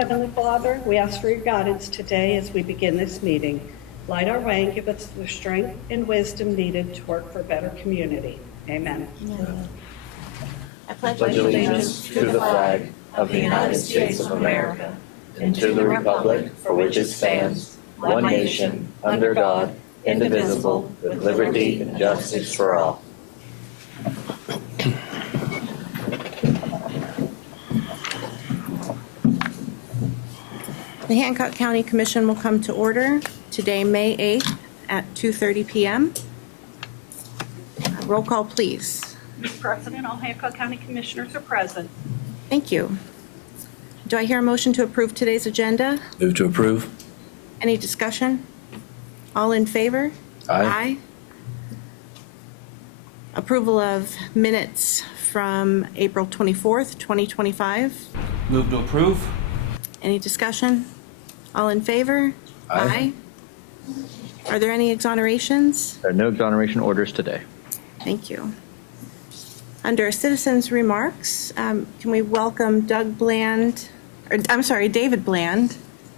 Heavenly Father, we ask for your guidance today as we begin this meeting. Light our way and give us the strength and wisdom needed to work for a better community. Amen. I pledge allegiance to the flag of the United States of America and to the republic for which it stands, one nation, under God, indivisible, with liberty and justice for all. The Hancock County Commission will come to order today, May 8th at 2:30 p.m. Roll call, please. Mr. President, all Hancock County Commissioners are present. Thank you. Do I hear a motion to approve today's agenda? Move to approve. Any discussion? All in favor? Aye. Approval of minutes from April 24th, 2025. Move to approve. Any discussion? All in favor? Aye. Are there any exonerations? There are no exoneration orders today. Thank you. Under citizens' remarks, can we welcome David Bland,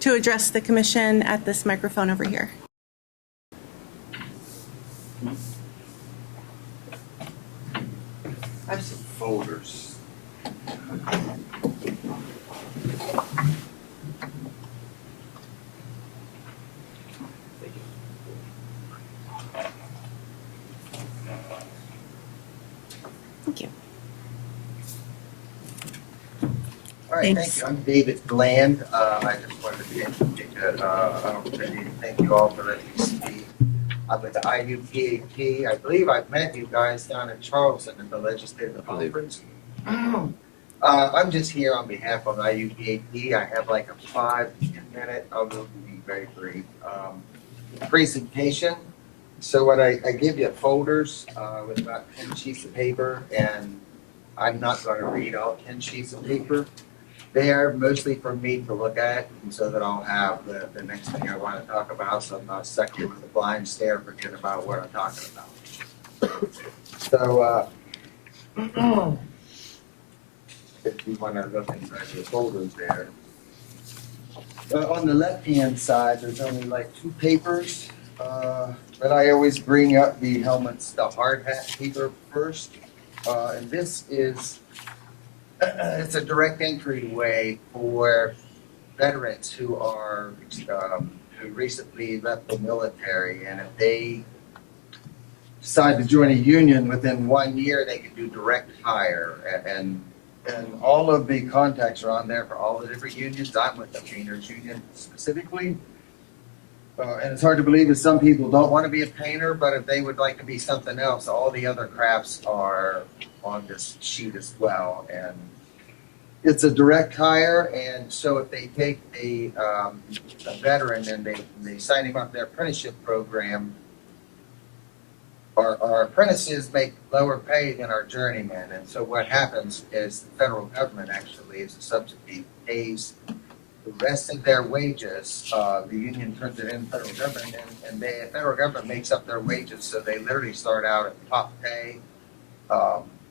to address the commission at this microphone over here. I have some folders. Thank you. All right, Thanks. thank you. I'm David Bland. I just wanted to opportunity to thank you all for letting me speak. I'm with the IUPAP. I believe I've met you guys down in Charleston at the legislative conference. I'm just here on behalf of IUPAP. I have like a 5-10 minute, I'll be very brief, presentation. So what I give you folders with about 10 sheets of paper, and I'm not going to read all 10 sheets of paper. They are mostly for me to look at, and so that I'll have the next thing I want to talk about, so I'm not stuck here with a blind stare, forget about what I'm talking about. So if you want to look inside your folders there. On the left-hand side, there's only like 2 papers. But I always bring up the helmets, the hard hat paper first. And this is, it's a direct entry way for veterans who are, who recently left the military. And if they decide to join a union within 1 year, they can do direct hire. And all of the contacts are on there for all the different unions. I'm with the painters union specifically. And it's hard to believe that some people don't want to be a painter, but if they would like to be something else, all the other crafts are on this sheet as well. And it's a direct hire, and so if they take a veteran and they sign him up to their apprenticeship program, our apprentices make lower pay than our journeymen. And so what happens is the federal government actually, as a subsidy, pays the rest of their wages. The union turns it in the federal government, and the federal government makes up their wages, so they literally start out at top pay.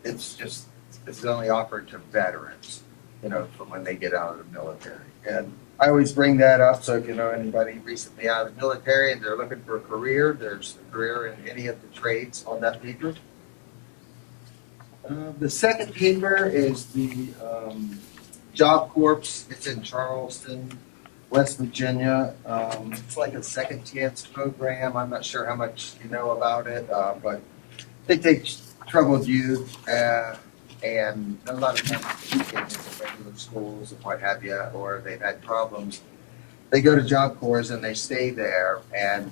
It's only offered to veterans, from when they get out of the military. And I always bring that up, so if you know anybody recently out of the military and they're looking for a career, there's a career in any of the trades on that paper. The second paper is the Job Corps. It's in Charleston, West Virginia. It's like a second chance program. I'm not sure how much you know about it, but they take troubled youth and a lot of times kids in regular schools and what have you, or they've had problems. They go to Job Corps and they stay there, and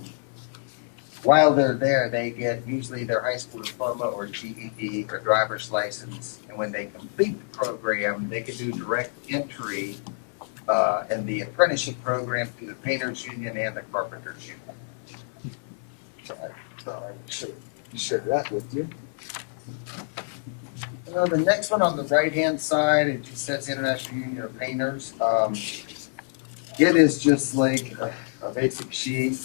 while they're there, they get usually their high school diploma or GED or driver's license. And when they complete the program, they can do direct entry in the apprenticeship program through the Painters Union and the Carpenters Union. So I thought I should share that with you. The next one on the right-hand side, it just says International Union of Painters. It is just like a basic sheet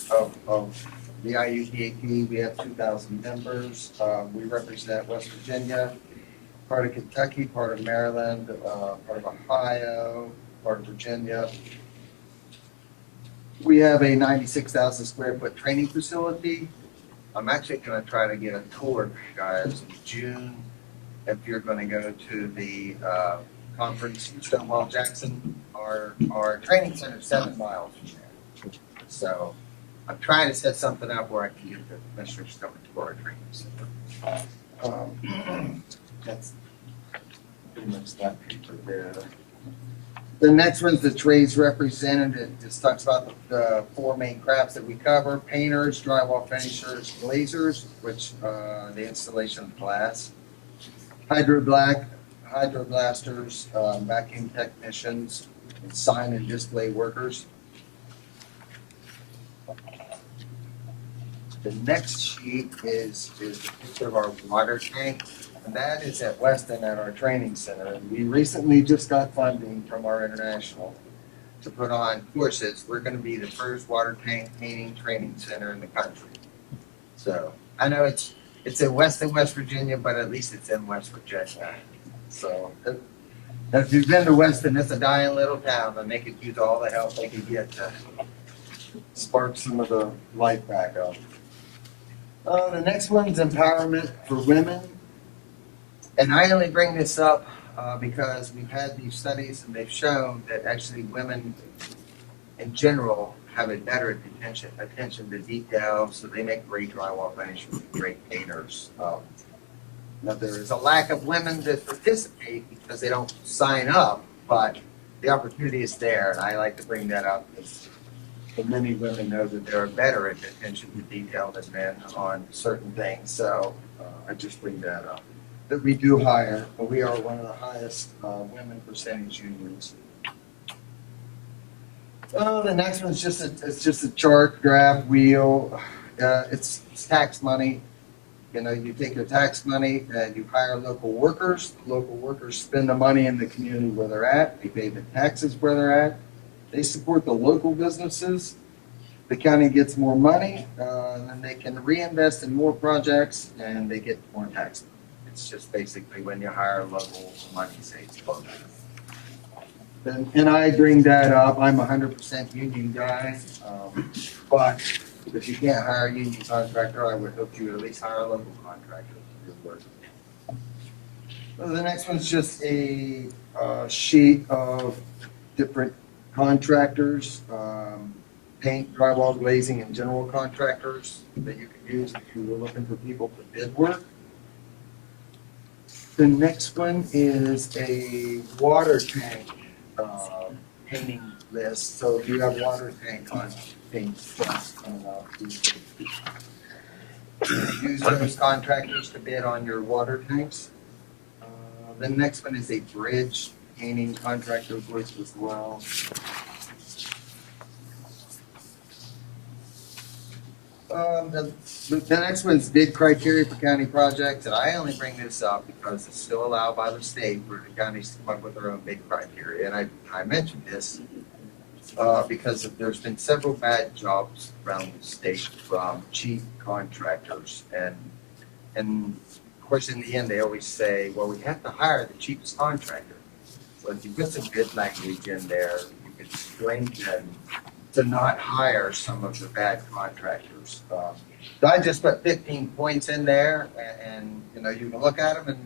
of the IUPAP. We have 2,000 members. We represent West Virginia, part of Kentucky, part of Maryland, part of Ohio, part of Virginia. We have a 96,000 square foot training facility. I'm actually gonna try to get a tour, guys, in June. If you're gonna go to the conference in Stonewall Jackson, our training center is 7 miles from there. So I'm trying to set something up where I can get the commissioners coming to our training center. That's pretty much that paper there. The next one's the trades representative. Just talks about the 4 main crafts that we cover: painters, drywall finishers, glazers, which the installation of glass, hydroblasters, vacuum technicians, and sign and display workers. The next sheet is a picture of our water tank. And that is at Weston at our training center. And we recently just got funding from our international to put on courses. We're going to be the first water tank painting training center in the country. So I know it's in Weston, West Virginia, but at least it's in West Virginia. So if you've been to Weston, it's a dying little town, and they could use all the help they could get to spark some of the life back up. The next one's empowerment for women. And I only bring this up because we've had these studies and they've shown that actually women in general have a better attention to detail, so they make great drywall finishers, great painters. Now there is a lack of women that participate because they don't sign up, but the opportunity is there, and I like to bring that up because many women know that they're better at attention to detail than men on certain things. So I just bring that up. That we do hire, but we are one of the highest women percentage unions. The next one's just a chart, graph, wheel. It's tax money. You know, you take your tax money and you hire local workers. Local workers spend the money in the community where they're at. They pay the taxes where they're at. They support the local businesses. The county gets more money, and then they can reinvest in more projects, and they get more tax money. It's just basically when you hire local, money stays local. And I bring that up. I'm 100% union guy, but if you can't hire a union contractor, I would hope you would at least hire a local contractor to do work. So the next one's just a sheet of different contractors, paint, drywall, glazing, and general contractors that you can use if you were looking for people to bid work. The next one is a water tank painting list. So if you have water tank on paint, use those contractors to bid on your water tanks. The next one is a bridge painting contractor list as well. The next one's bid criteria for county projects, and I only bring this up because it's still allowed by the state for the counties to come up with their own bid criteria. And I mentioned this because there's been several bad jobs around the state from cheap contractors, and of course in the end they always say, well, we have to hire the cheapest contractor. So if you put some good language in there, you can strengthen to not hire some of the bad contractors. So I just put 15 points in there, and you know, you can look at them, and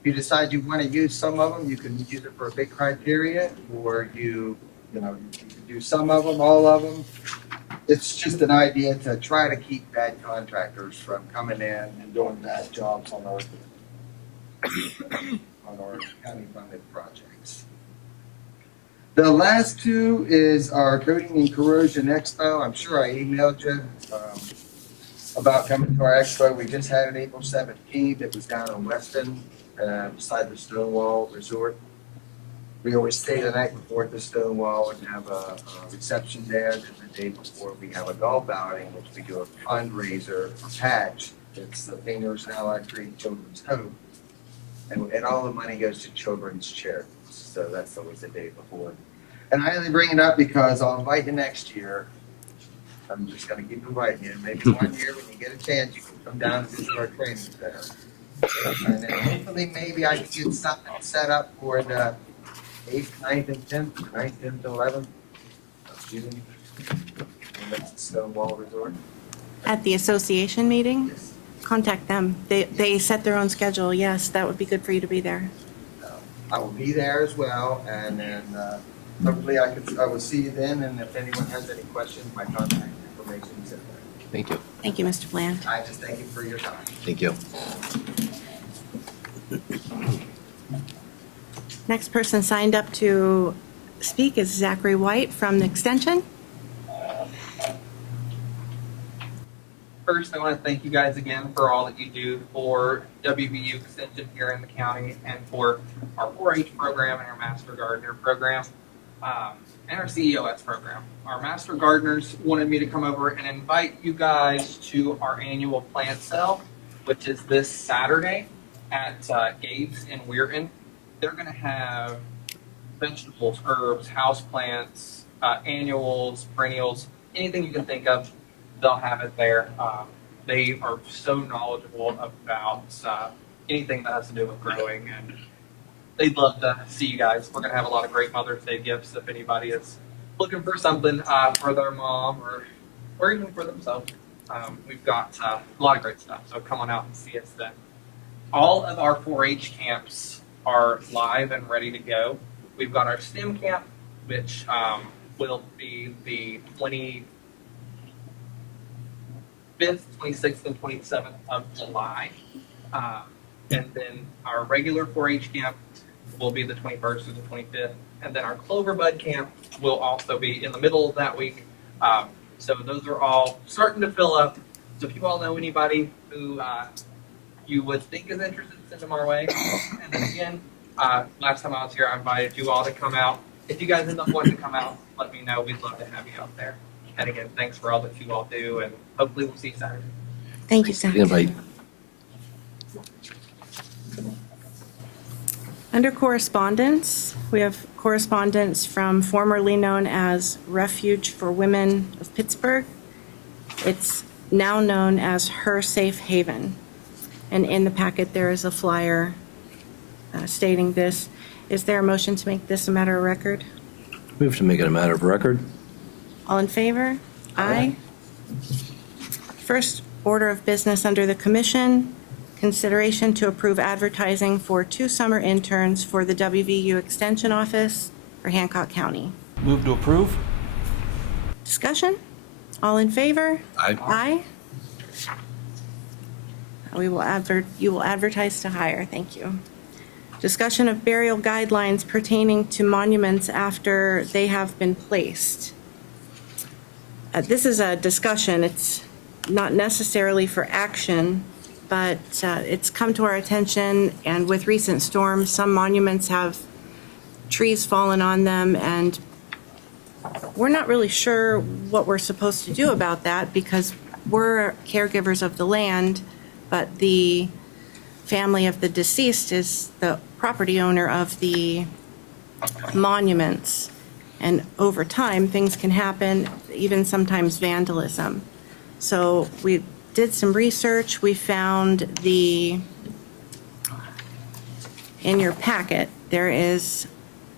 if you decide you want to use some of them, you can use it for a big criteria, or you can do some of them, all of them. It's just an idea to try to keep bad contractors from coming in and doing bad jobs on our county funded projects. The last two is our Coating and Corrosion Expo. I'm sure I emailed you about coming to our expo. We just had it April 17th. It was down in Weston, beside the Stonewall Resort. We always stay the night before at the Stonewall and have a reception there. Then the day before we have a golf outing, which we do a fundraiser for Patch. It's the Painters and Allied Creek Children's Hope. And all the money goes to children's charities. So that's always the day before. And I only bring it up because I'll invite you next year. I'm just going to keep inviting you. Maybe one year when you get a chance, you can come down and visit our training center. And then hopefully maybe I can get something set up for the 8th, 9th, and 10th, 9th, 10th, and 11th of June. And that's the Stonewall Resort. At the association meeting? Yes. Contact them. They set their own schedule. Yes, that would be good for you to be there. I will be there as well, and then hopefully I will see you then, and if anyone has any questions, my contact information is in there. Thank you. Thank you, Mr. Bland. I just thank you for your time. Thank you. Next person signed up to speak is Zachary White from the Extension. First, I want to thank you guys again for all that you do for WVU Extension here in the county and for our 4-H program and our Master Gardener program and our CEOS program. Our Master Gardeners wanted me to come over and invite you guys to our annual plant sale, which is this Saturday at Gabe's in Weirton. They're going to have vegetables, herbs, houseplants, annuals, perennials, anything you can think of. They'll have it there. They are so knowledgeable about anything that has to do with growing, and they'd love to see you guys. We're gonna have a lot of great Mother's Day gifts if anybody is looking for something for their mom or even for themselves. We've got a lot of great stuff, so come on out and see us then. All of our 4-H camps are live and ready to go. We've got our STEM camp, which will be the 25th, 26th, and 27th of July. And then our regular 4-H camp will be the 21st and the 25th. And then our Clover Bud camp will also be in the middle of that week. So those are all starting to fill up. So if you all know anybody who you would think is interested, send them our way. And then again, last time I was here, I invited you all to come out. If you guys end up wanting to come out, let me know. We'd love to have you out there. And again, thanks for all that you all do, and hopefully we'll see you Saturday. Thank you, Zach. Invite. Under correspondence, we have correspondence from formerly known as Refuge for Women of Pittsburgh. It's now known as Her Safe Haven. And in the packet, there is a flyer stating this. Is there a motion to make this a matter of record? Move to make it a matter of record. All in favor? Aye. First order of business under the commission, consideration to approve advertising for 2 summer interns for the WVU Extension Office for Hancock County. Move to approve. Discussion? All in favor? Aye. Aye. You will advertise to hire. Thank you. Discussion of burial guidelines pertaining to monuments after they have been placed. This is a discussion. It's not necessarily for action, but it's come to our attention, and with recent storms, some monuments have trees fallen on them, and we're not really sure what we're supposed to do about that because we're caregivers of the land, but the family of the deceased is the property owner of the monuments. And over time, things can happen, even sometimes vandalism. So we did some research. We found in your packet, there is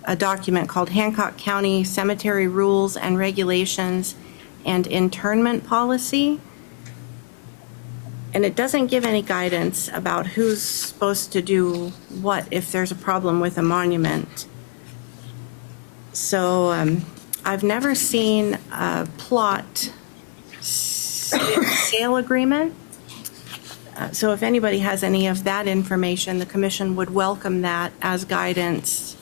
a document called Hancock County Cemetery Rules and Regulations and Internment Policy. And it doesn't give any guidance about who's supposed to do what if there's a problem with a monument. So I've never seen a plot sale agreement. So if anybody has any of that information, the commission would welcome that as guidance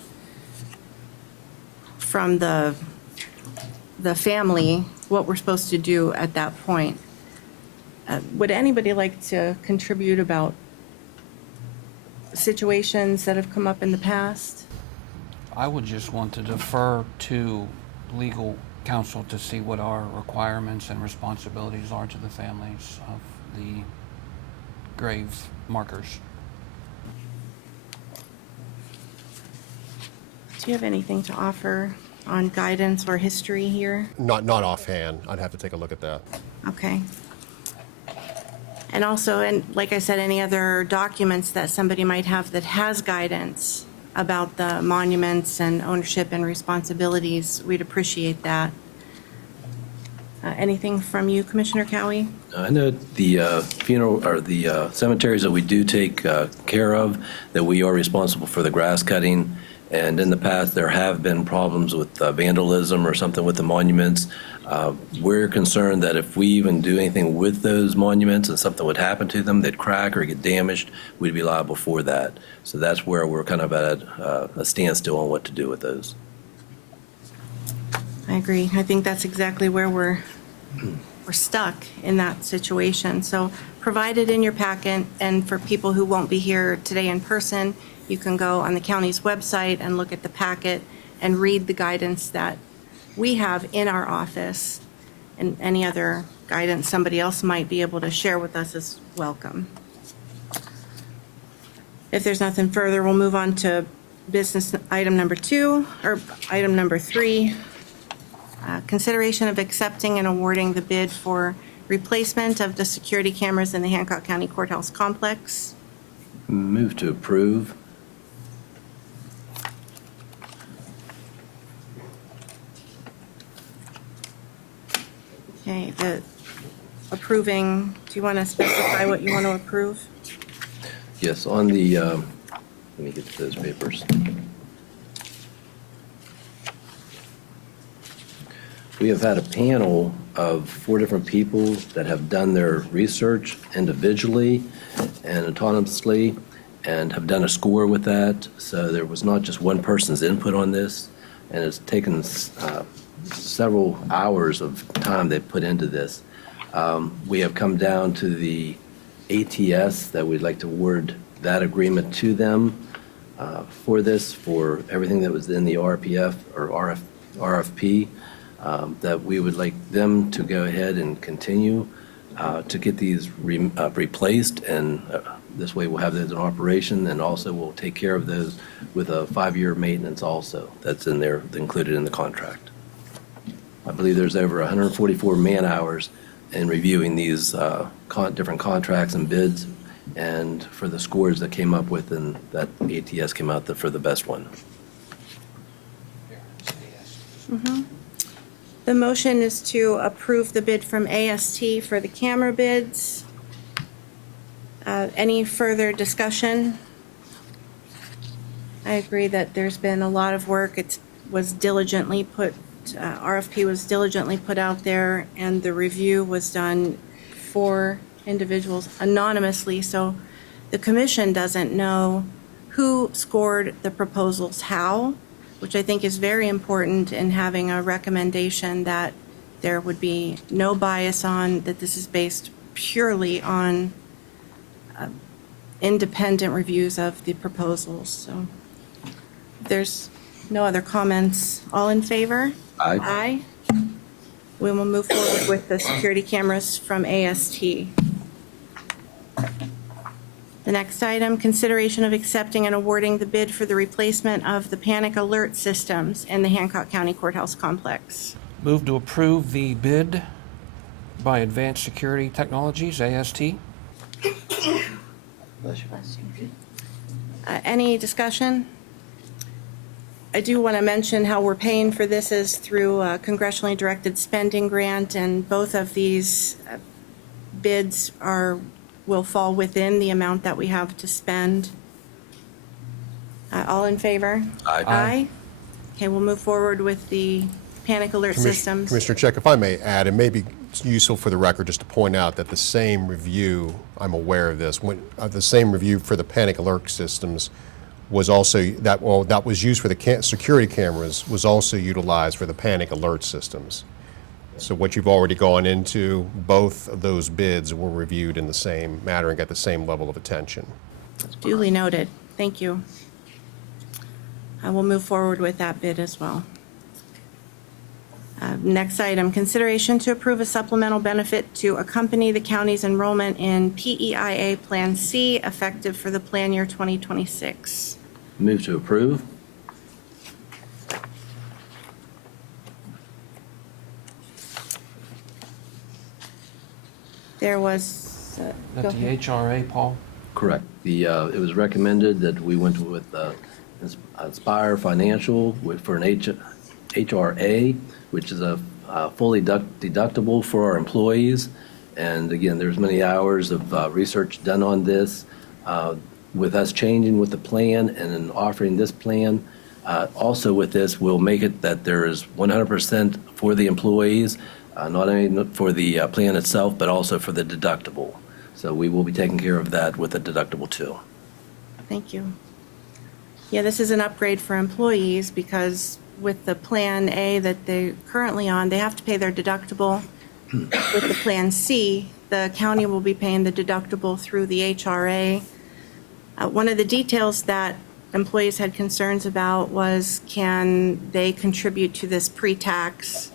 from the family, what we're supposed to do at that point. Would anybody like to contribute about situations that have come up in the past? I would just want to defer to legal counsel to see what our requirements and responsibilities are to the families of the grave markers. Do you have anything to offer on guidance or history here? Not offhand. I'd have to take a look at that. Okay. And also, and like I said, any other documents that somebody might have that has guidance about the monuments and ownership and responsibilities. We'd appreciate that. Anything from you, Commissioner Cowie? I know the funeral, or the cemeteries that we do take care of, that we are responsible for the grass cutting. And in the past, there have been problems with vandalism or something with the monuments. We're concerned that if we even do anything with those monuments and something would happen to them, they'd crack or get damaged, we'd be liable for that. So that's where we're kind of at a standstill on what to do with those. I agree. I think that's exactly where we're stuck in that situation. So provide it in your packet, and for people who won't be here today in person, you can go on the county's website and look at the packet and read the guidance that we have in our office, and any other guidance somebody else might be able to share with us is welcome. If there's nothing further, we'll move on to business item number 2, or item number 3. Consideration of accepting and awarding the bid for replacement of the security cameras in the Hancock County Courthouse complex. Move to approve. Okay, approving, do you want to specify what you want to approve? Yes, on the, let me get to those papers. We have had a panel of 4 different people that have done their research individually and autonomously and have done a score with that. So there was not just one person's input on this, and it's taken several hours of time they put into this. We have come down to the ATS that we'd like to award that agreement to them for this, for everything that was in the RPF or RFP, that we would like them to go ahead and continue to get these replaced, and this way we'll have those in operation, and also we'll take care of those with a 5-year maintenance also that's in there, included in the contract. I believe there's over 144 man-hours in reviewing these different contracts and bids, and for the scores that came up with, and that ATS came out for the best one. The motion is to approve the bid from AST for the camera bids. Any further discussion? I agree that there's been a lot of work. It was diligently put, RFP was diligently put out there, and the review was done for individuals anonymously, so the commission doesn't know who scored the proposals how, which I think is very important in having a recommendation that there would be no bias on, that this is based purely on independent reviews of the proposals. So if there's no other comments, all in favor? Aye. Aye. We will move forward with the security cameras from AST. The next item, consideration of accepting and awarding the bid for the replacement of the panic alert systems in the Hancock County Courthouse complex. Move to approve the bid by Advanced Security Technologies, AST. Any discussion? I do want to mention how we're paying for this is through a congressionally directed spending grant, and both of these bids will fall within the amount that we have to spend. All in favor? Aye. Aye. Okay, we'll move forward with the panic alert systems. Commissioner Check, if I may add, it may be useful for the record just to point out that the same review, I'm aware of this, the same review for the panic alert systems was also, that was used for the security cameras, was also utilized for the panic alert systems. So what you've already gone into, both of those bids were reviewed in the same matter and got the same level of attention. Duly noted. Thank you. I will move forward with that bid as well. Next item, consideration to approve a supplemental benefit to accompany the county's enrollment in PEIA Plan C, effective for the plan year 2026. Move to approve. There was, That go the ahead. HRA, Paul? Correct. It was recommended that we went with Aspire Financial for an HRA, which is a fully deductible for our employees. And again, there's many hours of research done on this. With us changing with the plan and then offering this plan, also with this, we'll make it that there is 100% for the employees, not only for the plan itself, but also for the deductible. So we will be taking care of that with the deductible too. Thank you. Yeah, this is an upgrade for employees because with the Plan A that they're currently on, they have to pay their deductible. With the Plan C, the county will be paying the deductible through the HRA. One of the details that employees had concerns about was, can they contribute to this pre-tax?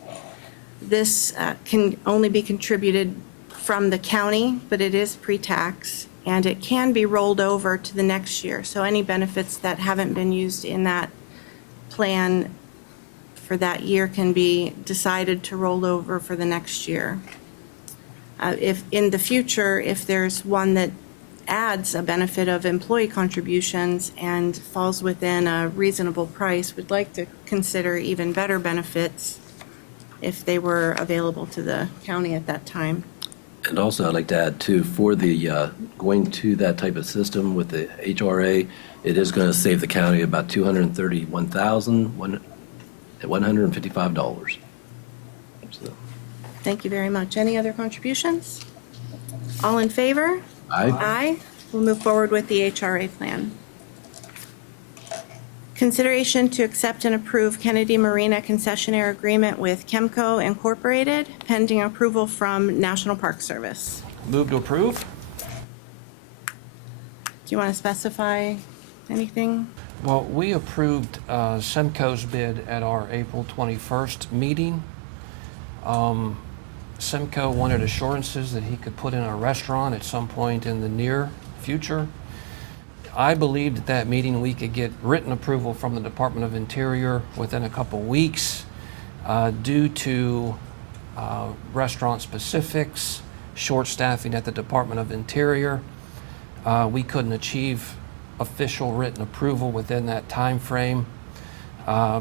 This can only be contributed from the county, but it is pre-tax, and it can be rolled over to the next year. So any benefits that haven't been used in that plan for that year can be decided to roll over for the next year. If in the future, if there's one that adds a benefit of employee contributions and falls within a reasonable price, we'd like to consider even better benefits if they were available to the county at that time. And also, I'd like to add too, for the going to that type of system with the HRA, it is going to save the county about $231,155. So, Thank you very much. Any other contributions? All in favor? aye. Aye. We'll move forward with the HRA plan. Consideration to accept and approve Kennedy Marina concessionaire agreement with Chemco Incorporated, pending approval from National Park Service. Move to approve? Do you want to specify anything? Well, we approved Semco's bid at our April 21st meeting. Semco wanted assurances that he could put in a restaurant at some point in the near future. I believed at that meeting we could get written approval from the Department of Interior within a couple weeks due to restaurant specifics, short staffing at the Department of Interior. We couldn't achieve official written approval within that time frame.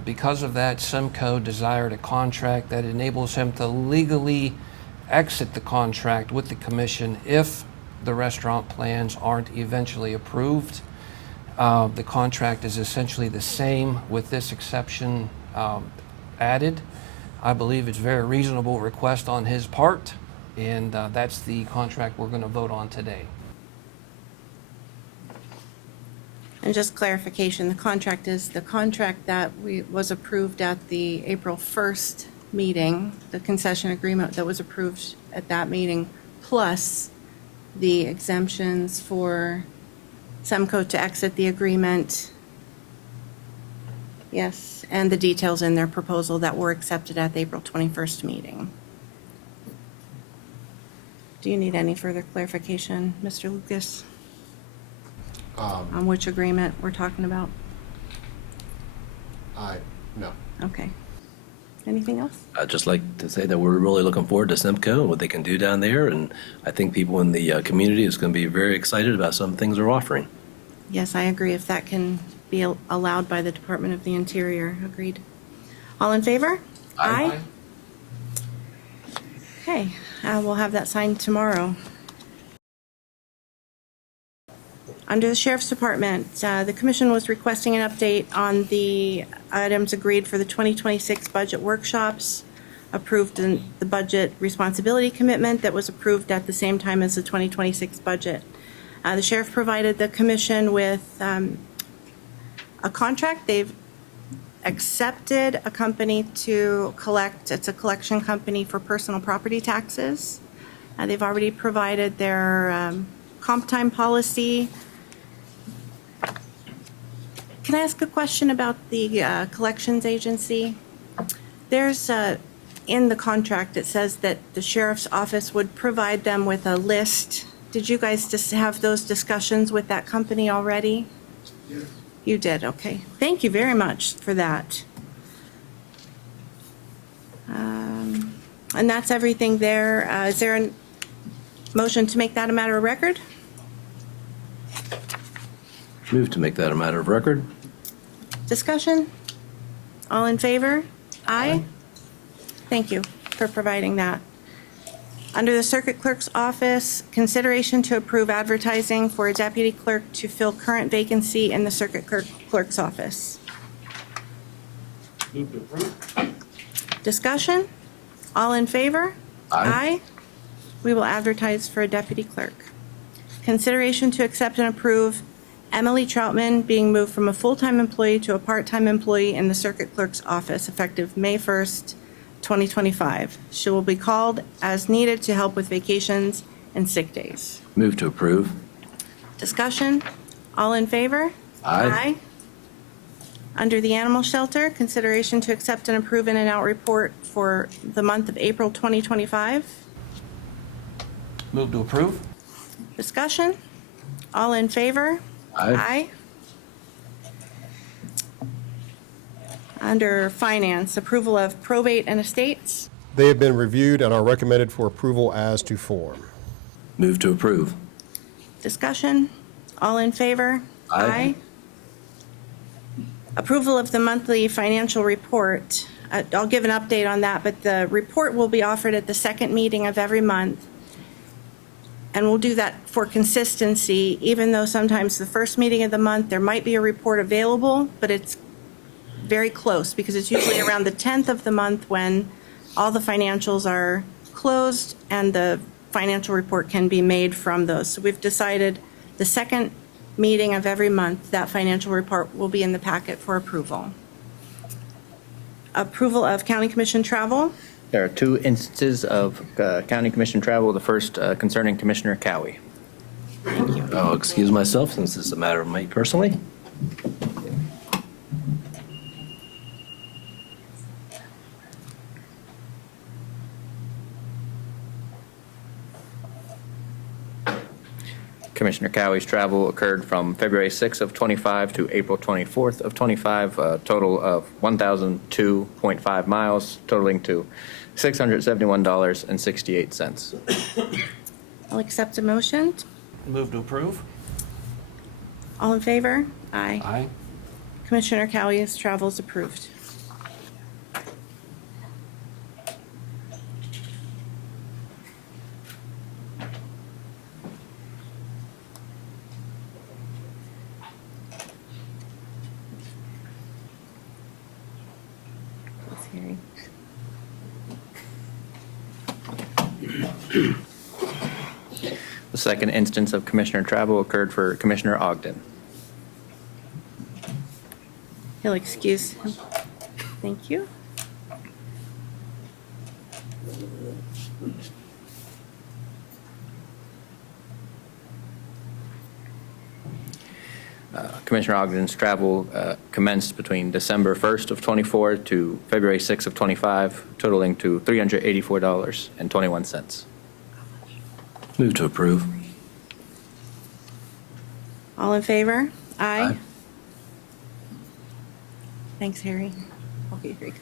Because of that, Semco desired a contract that enables him to legally exit the contract with the commission if the restaurant plans aren't eventually approved. The contract is essentially the same with this exception added. I believe it's a very reasonable request on his part, and that's the contract we're going to vote on today. And just clarification, the contract is the contract that was approved at the April 1st meeting, the concession agreement that was approved at that meeting, plus the exemptions for Semco to exit the agreement. Yes, and the details in their proposal that were accepted at the April 21st meeting. Do you need any further clarification, Mr. Lucas? On which agreement we're talking about? No. Okay. Anything else? I'd just like to say that we're really looking forward to Semco and what they can do down there, and I think people in the community is going to be very excited about some things they're offering. Yes, I agree. If that can be allowed by the Department of the Interior, agreed. All in favor? Aye. Okay, we'll have that signed tomorrow. Under the Sheriff's Department, the Commission was requesting an update on the items agreed for the 2026 budget workshops, approved in the budget responsibility commitment that was approved at the same time as the 2026 budget. The Sheriff provided the Commission with a contract. They've accepted a company to collect, it's a collection company for personal property taxes. They've already provided their comp time policy. Can I ask a question about the collections agency? There's in the contract, it says that the sheriff's office would provide them with a list. Did you guys just have those discussions with that company already? Yes. You did, okay. Thank you very much for that. And that's everything there. Is there a motion to make that a matter of record? Move to make that a matter of record. Discussion? All in favor? Aye. Thank you for providing that. Under the Circuit Clerk's Office, consideration to approve advertising for a deputy clerk to fill current vacancy in the Circuit Clerk's Office. Move to approve. Discussion? All in favor? Aye. We will advertise for a deputy clerk. Consideration to accept and approve Emily Troutman being moved from a full-time employee to a part-time employee in the Circuit Clerk's Office effective May 1st, 2025. She will be called as needed to help with vacations and sick days. Move to approve. Discussion? All in favor? Aye. Under the Animal Shelter, consideration to accept and approve in and out report for the month of April 2025. Move to approve. Discussion? All in favor? Aye. Under Finance, approval of probate and estates. They have been reviewed and are recommended for approval as to form. Move to approve. Discussion? All in favor? Aye. Approval of the monthly financial report. I'll give an update on that, but the report will be offered at the second meeting of every month. And we'll do that for consistency, even though sometimes the first meeting of the month, there might be a report available, but it's very close because it's usually around the 10th of the month when all the financials are closed and the financial report can be made from those. So we've decided the second meeting of every month, that financial report will be in the packet for approval. Approval of County Commission travel. There are two instances of county commission travel. The first concerning Commissioner Cowie. I'll excuse myself since this is a matter of me personally. Commissioner Cowie's travel occurred from February 6th of 25 to April 24th of 25, a total of 1,002.5 miles, totaling to $671.68. I'll accept a motion. Move to approve. All in favor? Aye. Aye. Commissioner Cowie's travel is approved. Thanks, Harry. The second instance of commissioner travel occurred for Commissioner Ogden. He'll excuse him. Thank you. Commissioner Ogden's travel commenced between December 1st of 24 to February 6th of 25, totaling to $384.21. Move to approve. All in favor? Aye. Aye. Thanks, Harry. I'll be very good.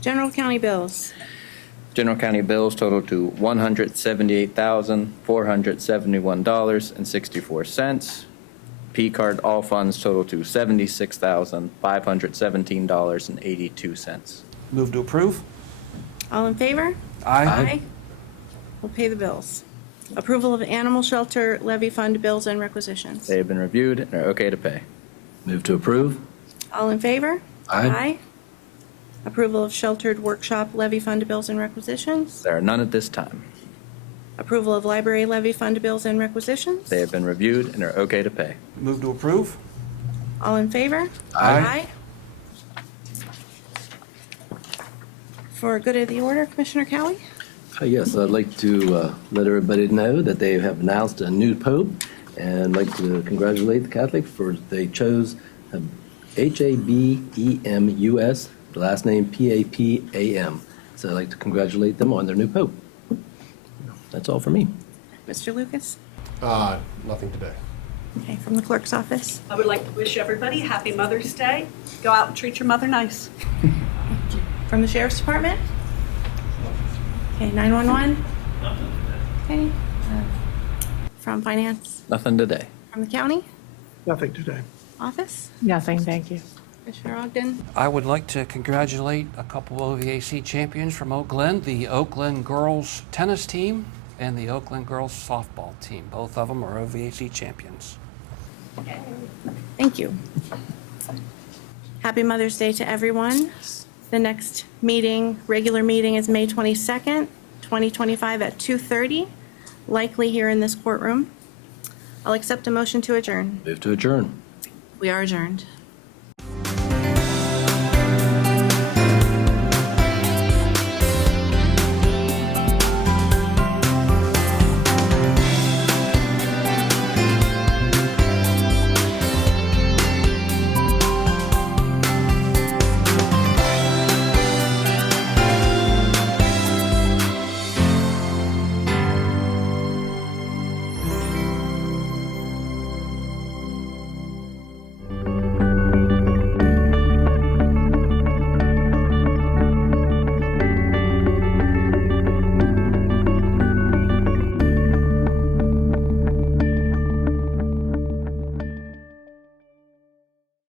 General county bills. General county bills total to $178,471.64. P-card all funds total to $76,517.82. Move to approve. All in favor? Aye. We'll pay the bills. Approval of animal shelter levy fund bills and requisitions. They have been reviewed and are okay to pay. Move to approve. All in favor? Aye. Approval of sheltered workshop levy fund bills and requisitions. There are none at this time. Approval of library levy fund bills and requisitions. They have been reviewed and are okay to pay. Move to approve. All in favor? Aye. For good of the order, Commissioner Cowie? Yes, I'd like to let everybody know that they have announced a new pope, and I'd like to congratulate the Catholic for they chose Habemus, the last name Papam. So I'd like to congratulate them on their new pope. That's all for me. Mr. Lucas? Nothing today. Okay, from the clerk's office. I would like to wish everybody happy Mother's Day. Go out and treat your mother nice. From the Sheriff's Department? Okay, 911? Okay. From Finance? Nothing today. From the county? Nothing today. Office? Nothing, thank you. Commissioner Ogden? I would like to congratulate a couple of OVAC champions from Oak Glen, the Oak Glen girls tennis team and the Oak Glen girls softball team. Both of them are OVAC champions. Thank you. Happy Mother's Day to everyone. The next meeting, regular meeting, is May 22nd, 2025 at 2:30, likely here in this courtroom. I'll accept a motion to adjourn. Move to adjourn. We are adjourned.